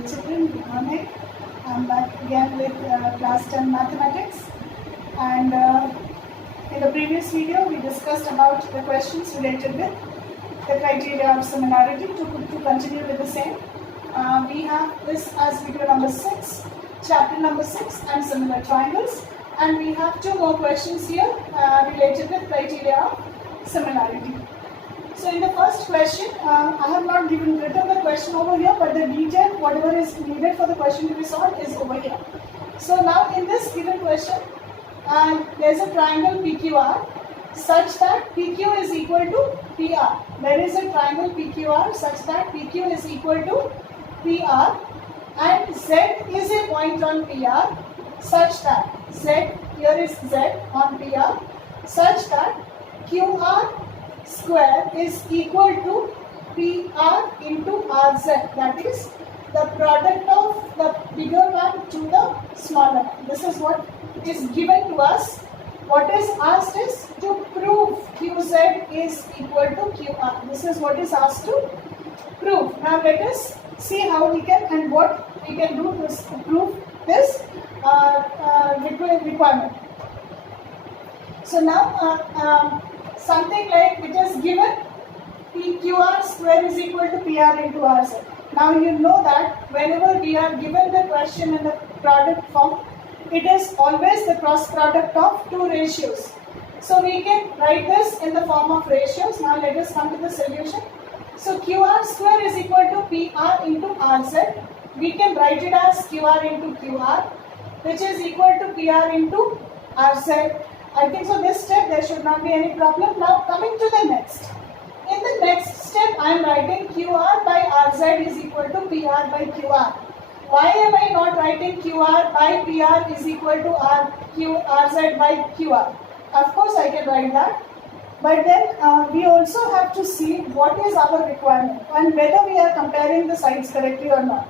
Dear children, good morning. I'm back again with class 10 mathematics, and in the previous video we discussed about the questions related with the criteria of similarity. To continue with the same, we have this as video number 6, chapter number 6 and similar triangles, and we have two more questions here related with criteria of similarity. So in the first question, I have not written the question over here, but the detail, whatever is needed for the question to be solved is over here. So now in this given question, there is a triangle PQR such that PQ is equal to PR. There is a triangle PQR such that PQ is equal to PR and Z is a point on PR such that Z, here is Z on PR, such that QR square is equal to PR into RZ, that is the product of the bigger one to the smaller one. This is what is given to us. What is asked is to prove QZ is equal to QR. This is what is asked to prove. Now let us see how we can and what we can do to prove this requirement. So now something like it is given PQR square is equal to PR into RZ. Now you know that whenever we are given the question in the product form, it is always the cross product of two ratios. So we can write this in the form of ratios. Now let us come to the solution. So QR square is equal to PR into RZ. We can write it as QR into QR, which is equal to PR into RZ. I think so this step there should not be any problem. Now coming to the next. In the next step I am writing QR by RZ is equal to PR by QR. Why am I not writing QR by PR is equal to RZ by QR? Of course I can write that. But then we also have to see what is our requirement and whether we are comparing the sides correctly or not.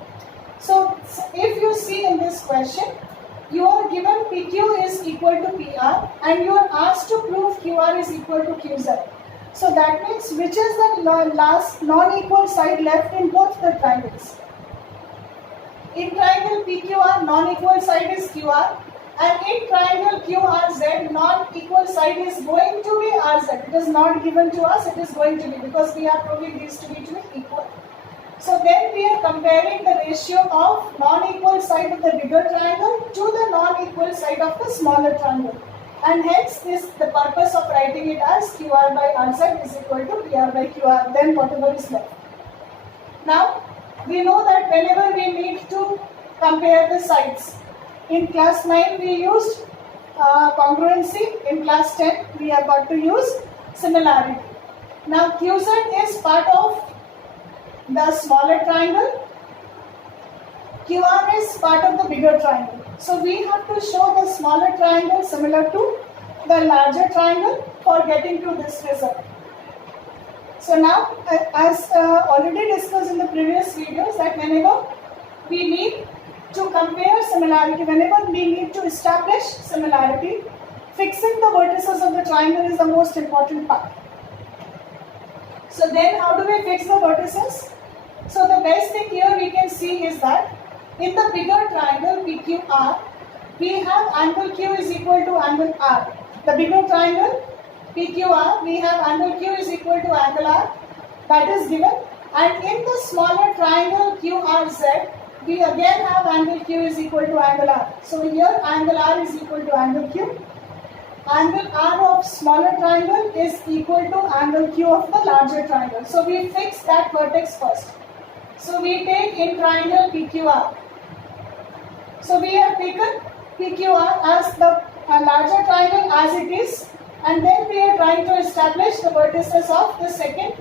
So if you see in this question, you are given PQ is equal to PR and you are asked to prove QR is equal to QZ. So that means which is the last non-equal side left in both the triangles? In triangle PQR, non-equal side is QR, and in triangle QRZ, non-equal side is going to be RZ. It is not given to us, it is going to be, because we are proving these to be equal. So then we are comparing the ratio of non-equal side of the bigger triangle to the non-equal side of the smaller triangle. And hence the purpose of writing it as QR by RZ is equal to PR by QR, then whatever is left. Now, we know that whenever we need to compare the sides, in class 9 we used congruency, in class 10 we have got to use similarity. Now QZ is part of the smaller triangle, QR is part of the bigger triangle. So we have to show the smaller triangle similar to the larger triangle for getting to this result. So now as already discussed in the previous videos, that whenever we need to compare similarity, whenever we need to establish similarity, fixing the vertices of the triangle is the most important part. So then how do we fix the vertices? So the best thing here we can see is that in the bigger triangle PQR, we have angle Q is equal to angle R. The bigger triangle PQR, we have angle Q is equal to angle R, that is given. And in the smaller triangle QRZ, we again have angle Q is equal to angle R. So here angle R is equal to angle Q. Angle R of smaller triangle is equal to angle Q of the larger triangle. So we fix that vertex first. So we take in triangle PQR. So we have taken PQR as the larger triangle as it is, and then we are trying to establish the vertices of the second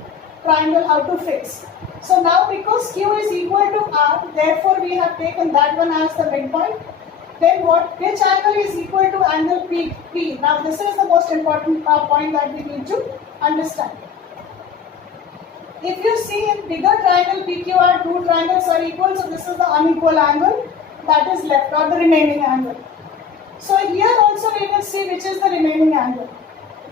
triangle, how to fix. So now because Q is equal to R, therefore we have taken that one as the midpoint. Then which angle is equal to angle P? Now this is the most important point that we need to understand. If you see in bigger triangle PQR, two triangles are equal, so this is the unequal angle that is left, or the remaining angle. So here also we will see which is the remaining angle.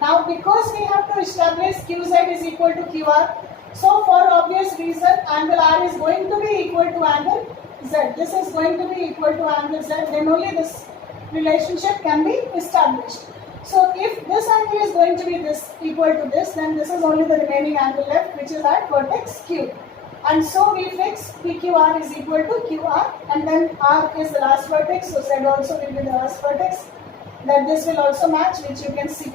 Now because we have to establish QZ is equal to QR, so for obvious reason angle R is going to be equal to angle Z. This is going to be equal to angle Z, then only this relationship can be established. So if this angle is going to be this equal to this, then this is only the remaining angle left, which is at vertex Q. And so we fix PQR is equal to QR, and then R is the last vertex, so Z also will be the last vertex. That this will also match, which you can see.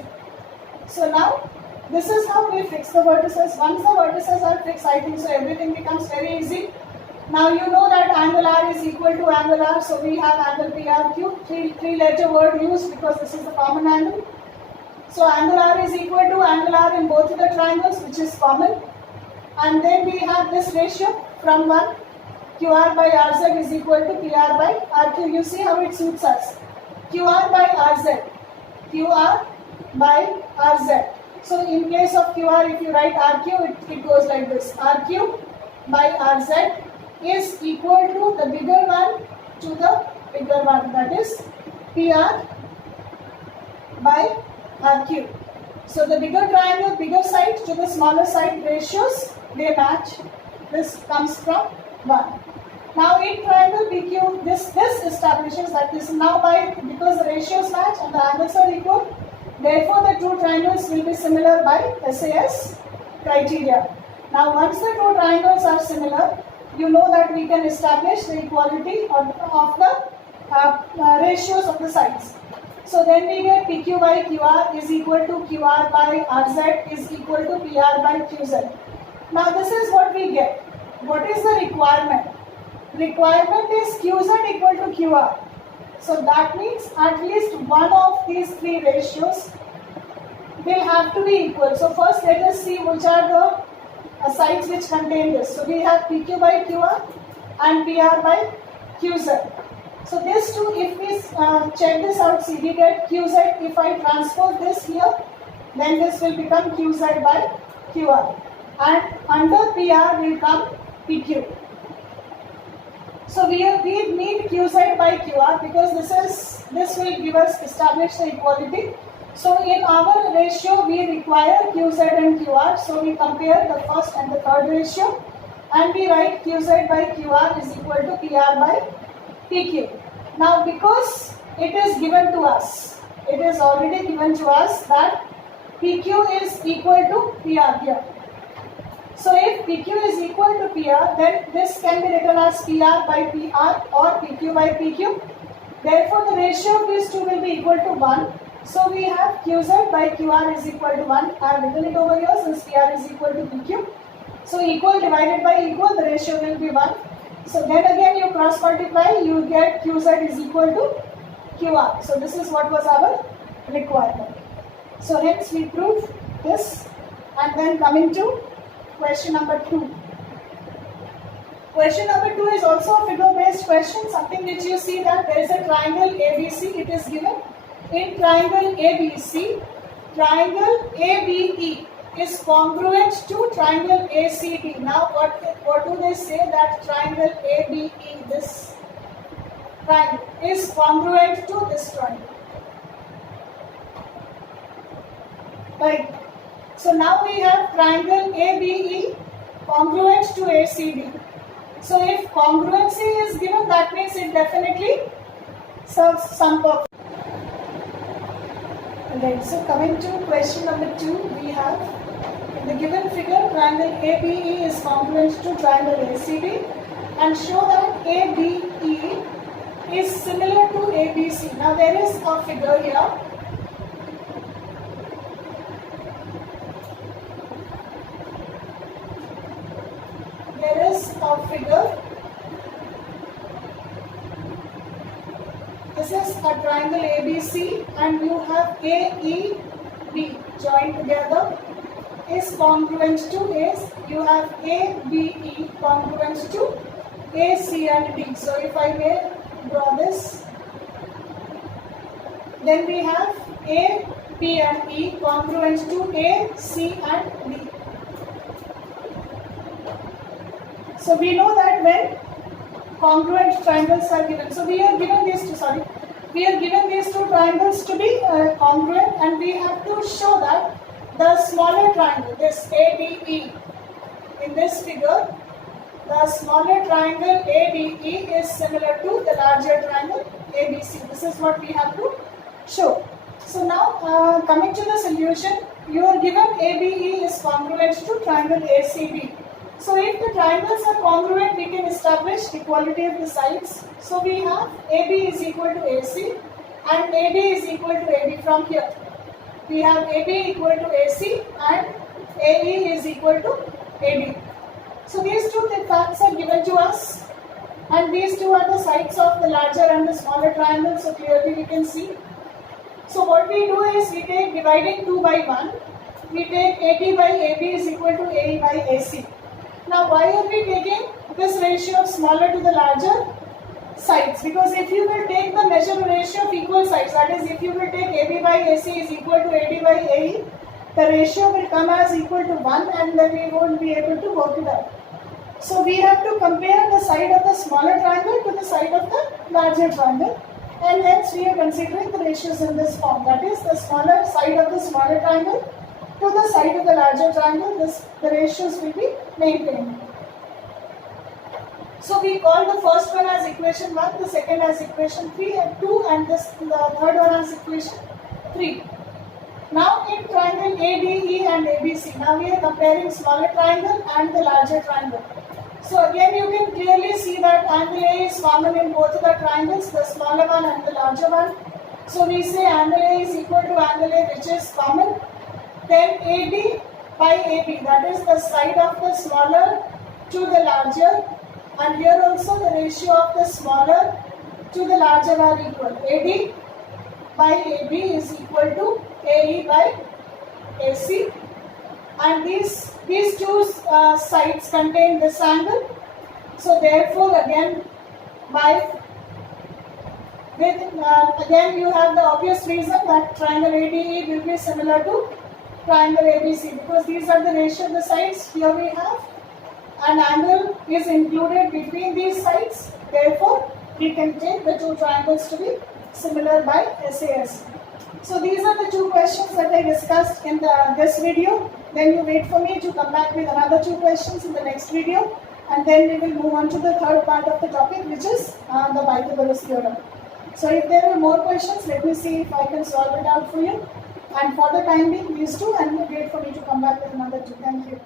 So now this is how we fix the vertices. Once the vertices are fixed, I think so everything becomes very easy. Now you know that angle R is equal to angle R, so we have angle PRQ, three-letter word used because this is the common angle. So angle R is equal to angle R in both of the triangles, which is common. And then we have this ratio from 1, QR by RZ is equal to PR by RQ. You see how it suits us. QR by RZ, QR by RZ. So in place of QR, if you write RQ, it goes like this. RQ by RZ is equal to the bigger one to the bigger one, that is PR by RQ. So the bigger triangle, bigger side to the smaller side ratios, they match. This comes from 1. Now in triangle PQ, this establishes that this now because the ratios match and the angles are equal, therefore the two triangles will be similar by SAS criteria. Now once the two triangles are similar, you know that we can establish the equality of the ratios of the sides. So then we get PQ by QR is equal to QR by RZ is equal to PR by QZ. Now this is what we get. What is the requirement? Requirement is QZ equal to QR. So that means at least one of these three ratios will have to be equal. So first let us see which are the sides which contain this. So we have PQ by QR and PR by QZ. So this two, if we check this out, see we get QZ. If I transpose this here, then this will become QZ by QR. And under PR will come PQ. So we need QZ by QR because this will give us establish the equality. So in our ratio we require QZ and QR. So we compare the first and the third ratio and we write QZ by QR is equal to PR by PQ. Now because it is given to us, it is already given to us that PQ is equal to PR here. So if PQ is equal to PR, then this can be written as PR by PR or PQ by PQ. Therefore the ratio of these two will be equal to 1. So we have QZ by QR is equal to 1. I have written it over here since PR is equal to PQ. So equal divided by equal, the ratio will be 1. So then again you cross multiply, you get QZ is equal to QR. So this is what was our requirement. So hence we prove this, and then coming to question number 2. Question number 2 is also a figure based question, something which you see that there is a triangle ABC, it is given. In triangle ABC, triangle ABE is congruent to triangle ACD. Now what do they say? That triangle ABE, this triangle, is congruent to this triangle. Right. So now we have triangle ABE congruent to ACD. So if congruency is given, that means it definitely serves some purpose. Right, so coming to question number 2, we have in the given figure triangle ABE is congruent to triangle ACD and show that ABE is similar to ABC. Now there is a figure here. There is a figure. This is a triangle ABC and you have AEB joined together is congruent to ACE. You have ABE congruent to AC and D. So if I may draw this, then we have A, B and E congruent to A, C and D. So we know that when congruent triangles are given. So we are given these two triangles to be congruent, and we have to show that the smaller triangle, this ADE, in this figure, the smaller triangle ADE is similar to the larger triangle ABC. This is what we have to show. So now coming to the solution, you are given ABE is congruent to triangle ACB. So if the triangles are congruent, we can establish equality of the sides. So we have AB is equal to AC and AD is equal to AB from here. We have AB equal to AC and AE is equal to AD. So these two facts are given to us, and these two are the sides of the larger and the smaller triangle, so clearly we can see. So what we do is we take dividing 2 by 1, we take AD by AB is equal to AE by AC. Now why are we taking this ratio of smaller to the larger sides? Because if you will take the measurable ratio of equal sides, that is if you will take AB by AC is equal to AD by AE, the ratio will come as equal to 1 and then we won't be able to work it out. So we have to compare the side of the smaller triangle to the side of the larger triangle, and hence we are considering the ratios in this form. That is the smaller side of the smaller triangle to the side of the larger triangle, the ratios will be maintained. So we call the first one as equation 1, the second as equation 3 and 2, and the third one as equation 3. Now in triangle ADE and ABC, now we are comparing smaller triangle and the larger triangle. So again you can clearly see that angle A is common in both of the triangles, the smaller one and the larger one. So we say angle A is equal to angle A which is common. Then AD by AB, that is the side of the smaller to the larger, and here also the ratio of the smaller to the larger are equal. AD by AB is equal to AE by AC, and these two sides contain this angle. So therefore again again you have the obvious reason that triangle ADE will be similar to triangle ABC, because these are the ratio of the sides. Here we have an angle is included between these sides, therefore we can take the two triangles to be similar by SAS. So these are the two questions that I discussed in this video. Then you wait for me to come back with another two questions in the next video, and then we will move on to the third part of the topic, which is the Pythagoras theorem. So if there are more questions, let me see if I can solve it out for you. And for the time being, these two, and wait for me to come back with another two. Thank you.